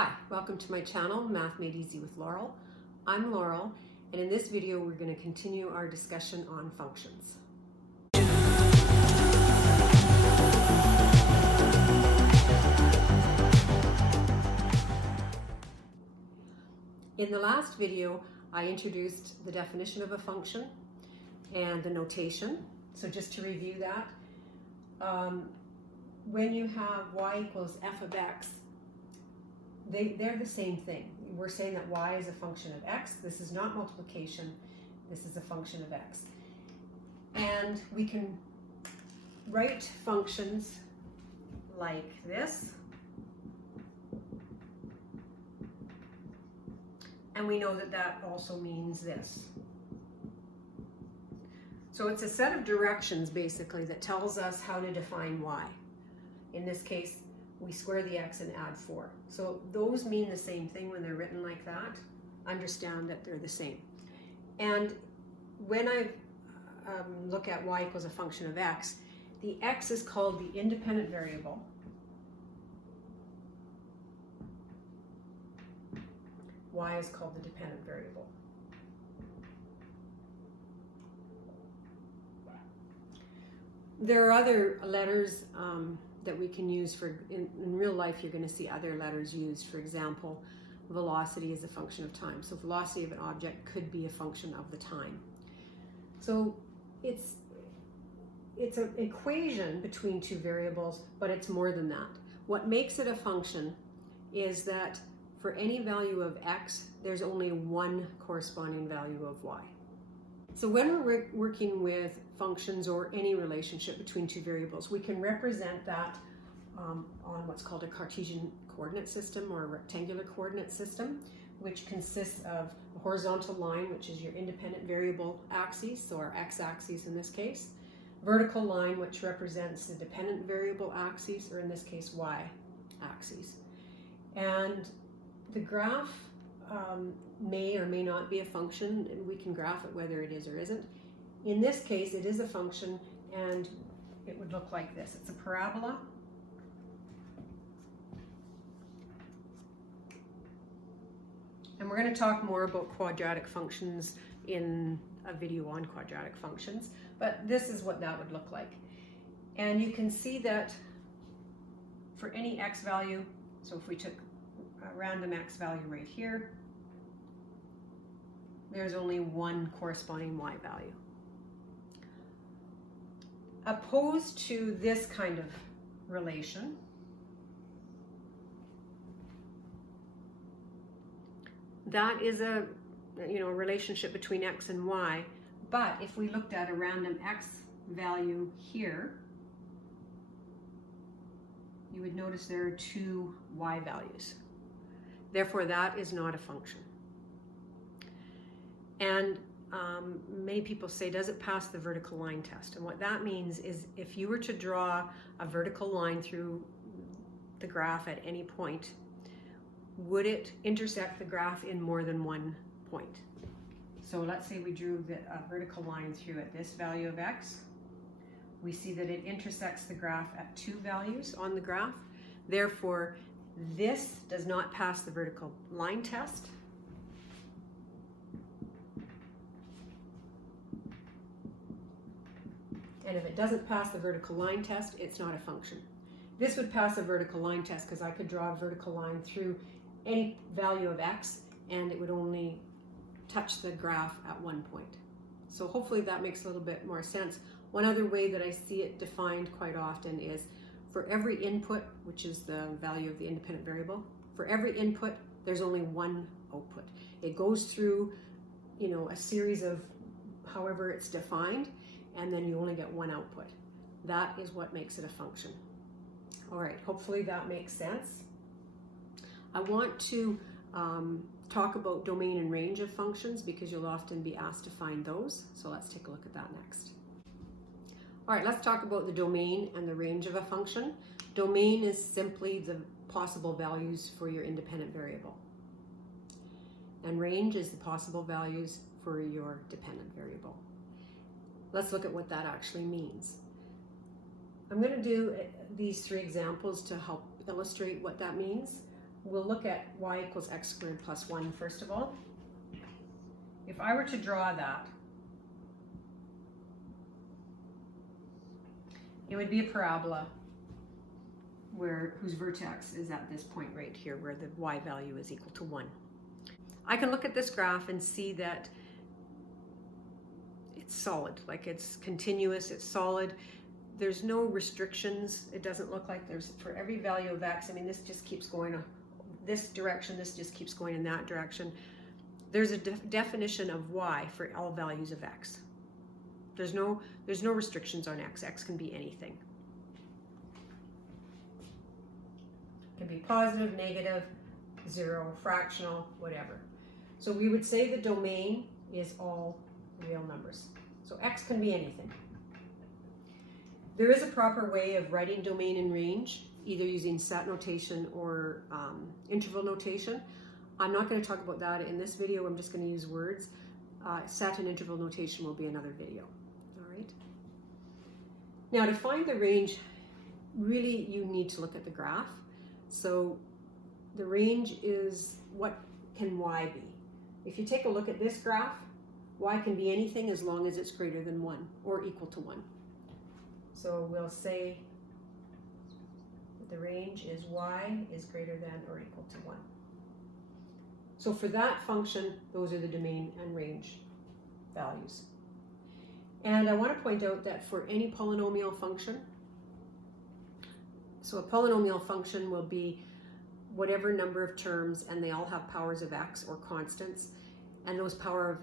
Hi, welcome to my channel, Math Made Easy with Laurel. I'm Laurel, and in this video we're going to continue our discussion on functions. In the last video, I introduced the definition of a function and the notation. So just to review that, when you have y equals f of x, they're the same thing. We're saying that y is a function of x. This is not multiplication. This is a function of x. And we can write functions like this. And we know that that also means this. So it's a set of directions basically that tells us how to define y. In this case, we square the x and add 4. So those mean the same thing when they're written like that. Understand that they're the same. And when I look at y equals a function of x, the x is called the independent variable. Y is called the dependent variable. There are other letters that we can use for, in real life you're going to see other letters used. For example, velocity is a function of time. So velocity of an object could be a function of the time. So it's an equation between two variables, but it's more than that. What makes it a function is that for any value of x, there's only one corresponding value of y. So when we're working with functions or any relationship between two variables, we can represent that on what's called a Cartesian coordinate system or a rectangular coordinate system, which consists of a horizontal line, which is your independent variable axis, so our x-axis in this case, vertical line, which represents the dependent variable axis, or in this case, y-axis. And the graph may or may not be a function, and we can graph it whether it is or isn't. In this case, it is a function, and it would look like this. It's a parabola. And we're going to talk more about quadratic functions in a video on quadratic functions, but this is what that would look like. And you can see that for any x value, so if we took a random x value right here, there's only one corresponding y value. Opposed to this kind of relation, that is a relationship between x and y, but if we looked at a random x value here, you would notice there are two y values. Therefore, that is not a function. And many people say, does it pass the vertical line test? And what that means is if you were to draw a vertical line through the graph at any point, would it intersect the graph in more than one point? So let's say we drew a vertical line through at this value of x. We see that it intersects the graph at two values on the graph. Therefore, this does not pass the vertical line test. And if it doesn't pass the vertical line test, it's not a function. This would pass a vertical line test because I could draw a vertical line through any value of x and it would only touch the graph at one point. So hopefully that makes a little bit more sense. One other way that I see it defined quite often is for every input, which is the value of the independent variable, for every input, there's only one output. It goes through, a series of however it's defined, and then you only get one output. That is what makes it a function. All right, hopefully that makes sense. I want to talk about domain and range of functions because you'll often be asked to find those. So let's take a look at that next. All right, let's talk about the domain and the range of a function. Domain is simply the possible values for your independent variable. And range is the possible values for your dependent variable. Let's look at what that actually means. I'm going to do these three examples to help illustrate what that means. we'll look at y equals x squared plus 1 first of all. If I were to draw that, it would be a parabola whose vertex is at this point right here where the y value is equal to 1. I can look at this graph and see that it's solid, like it's continuous, it's solid. There's no restrictions. It doesn't look like there's, for every value of x, I mean, this just keeps going this direction, this just keeps going in that direction. There's a definition of y for all values of x. There's no restrictions on x. X can be anything. It can be positive, negative, 0, fractional, whatever. So we would say the domain is all real numbers. So x can be anything. There is a proper way of writing domain and range, either using set notation or interval notation. I'm not going to talk about that in this video. I'm just going to use words. Set and interval notation will be another video. All right. Now to find the range, really you need to look at the graph. So the range is what can y be. If you take a look at this graph, y can be anything as long as it's greater than 1 or equal to 1. So we'll say that the range is y is greater than or equal to 1. So for that function, those are the domain and range values. And I want to point out that for any polynomial function, so a polynomial function will be whatever number of terms, and they all have powers of x or constants, and those powers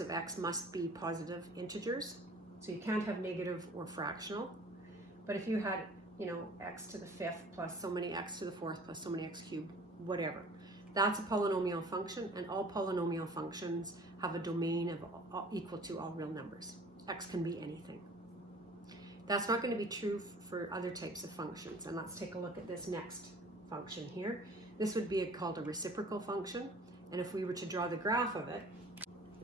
of x must be positive integers. So you can't have negative or fractional. But if you had, x to the 5th plus so many x to the 4th plus so many x cubed, whatever, that's a polynomial function, and all polynomial functions have a domain of equal to all real numbers. X can be anything. That's not going to be true for other types of functions, and let's take a look at this next function here. This would be called a reciprocal function, and if we were to draw the graph of it,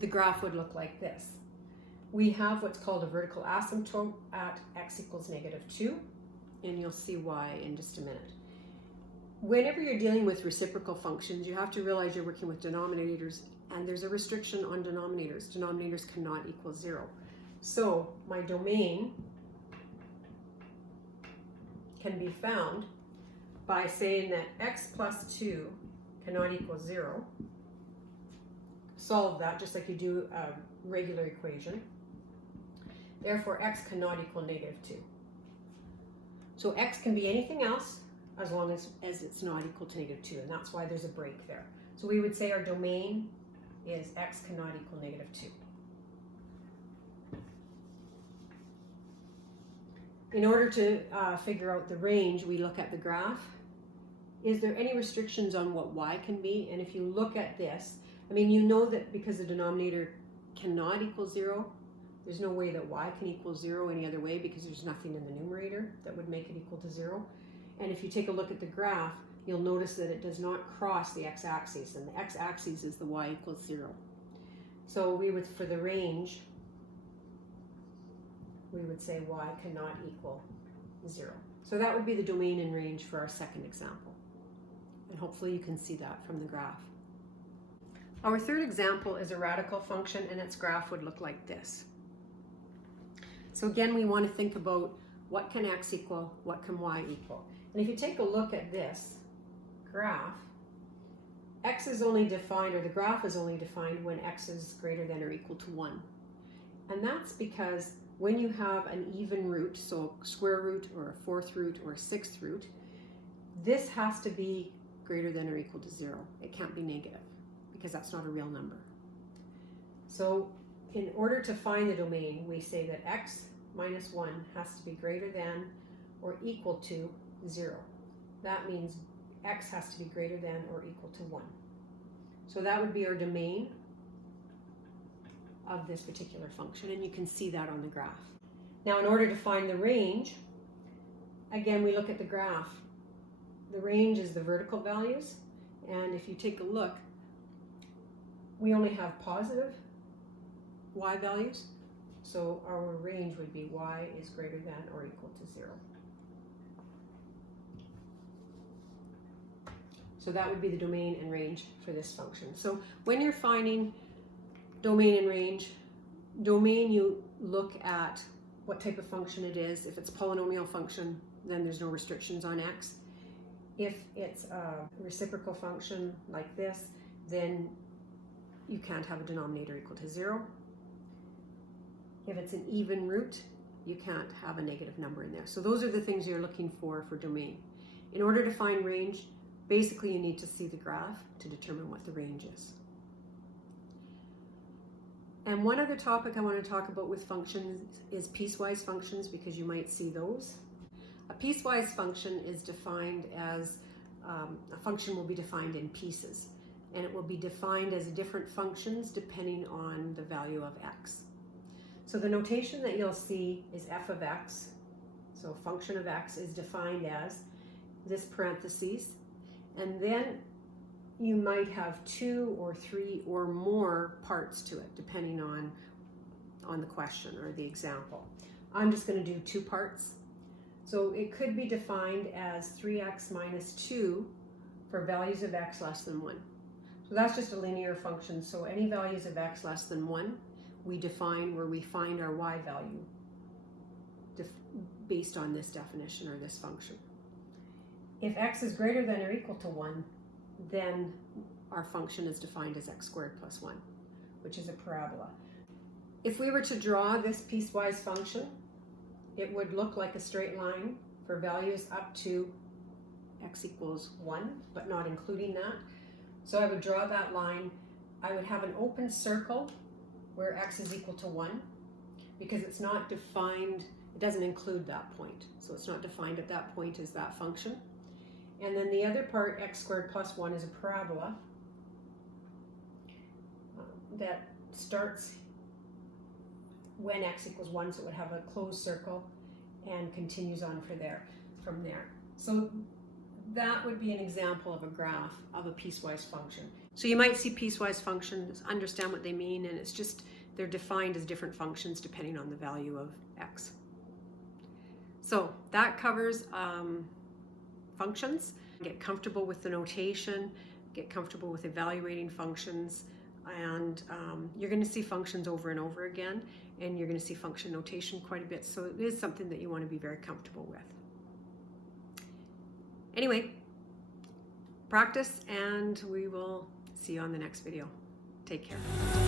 the graph would look like this. We have what's called a vertical asymptote at x equals -2, and you'll see why in just a minute. Whenever you're dealing with reciprocal functions, you have to realize you're working with denominators, and there's a restriction on denominators. Denominators cannot equal 0. So my domain can be found by saying that x plus 2 cannot equal 0. Solve that just like you do a regular equation. Therefore, x cannot equal -2. So x can be anything else as long as it's not equal to -2, and that's why there's a break there. So we would say our domain is x cannot equal -2. In order to figure out the range, we look at the graph. Is there any restrictions on what y can be? And if you look at this, I mean, you know that because the denominator cannot equal 0, there's no way that y can equal 0 any other way because there's nothing in the numerator that would make it equal to 0. And if you take a look at the graph, you'll notice that it does not cross the x-axis, and the x-axis is the y equals 0. So we would, for the range, we would say y cannot equal 0. So that would be the domain and range for our second example. And hopefully you can see that from the graph. Our third example is a radical function, and its graph would look like this. So again, we want to think about what can x equal, what can y equal. And if you take a look at this graph, x is only defined, or the graph is only defined when x is greater than or equal to 1. And that's because when you have an even root, so a square root or a fourth root or a sixth root, this has to be greater than or equal to 0. It can't be negative because that's not a real number. So in order to find the domain, we say that x minus 1 has to be greater than or equal to 0. That means x has to be greater than or equal to 1. So that would be our domain of this particular function, and you can see that on the graph. Now, in order to find the range, again, we look at the graph. The range is the vertical values, and if you take a look, we only have positive y values, so our range would be y is greater than or equal to 0. So that would be the domain and range for this function. So when you're finding domain and range, domain, you look at what type of function it is. If it's a polynomial function, then there's no restrictions on x. If it's a reciprocal function like this, then you can't have a denominator equal to 0. If it's an even root, you can't have a negative number in there. So those are the things you're looking for domain. In order to find range, basically you need to see the graph to determine what the range is. And one other topic I want to talk about with functions is piecewise functions, because you might see those. A piecewise function is defined as, a function will be defined in pieces, and it will be defined as different functions depending on the value of x. So the notation that you'll see is f of x. So function of x is defined as this parentheses, and then you might have 2 or 3 or more parts to it, depending on the question or the example. I'm just going to do 2 parts. So it could be defined as 3x minus 2 for values of x less than 1. So that's just a linear function. So any values of x less than 1, we define where we find our y value based on this definition or this function. If x is greater than or equal to 1, then our function is defined as x squared plus 1, which is a parabola. If we were to draw this piecewise function, it would look like a straight line for values up to x equals 1, but not including that. So I would draw that line. I would have an open circle where x is equal to 1, because it's not defined, it doesn't include that point. So it's not defined at that point as that function. And then the other part, x squared plus 1, is a parabola that starts when x equals 1, so it would have a closed circle and continues on from there. So that would be an example of a graph of a piecewise function. So you might see piecewise functions, understand what they mean, and it's just they're defined as different functions depending on the value of x. So that covers functions. Get comfortable with the notation, get comfortable with evaluating functions, and you're going to see functions over and over again, and you're going to see function notation quite a bit, so it is something that you want to be very comfortable with. Anyway, practice, and we will see you on the next video. Take care.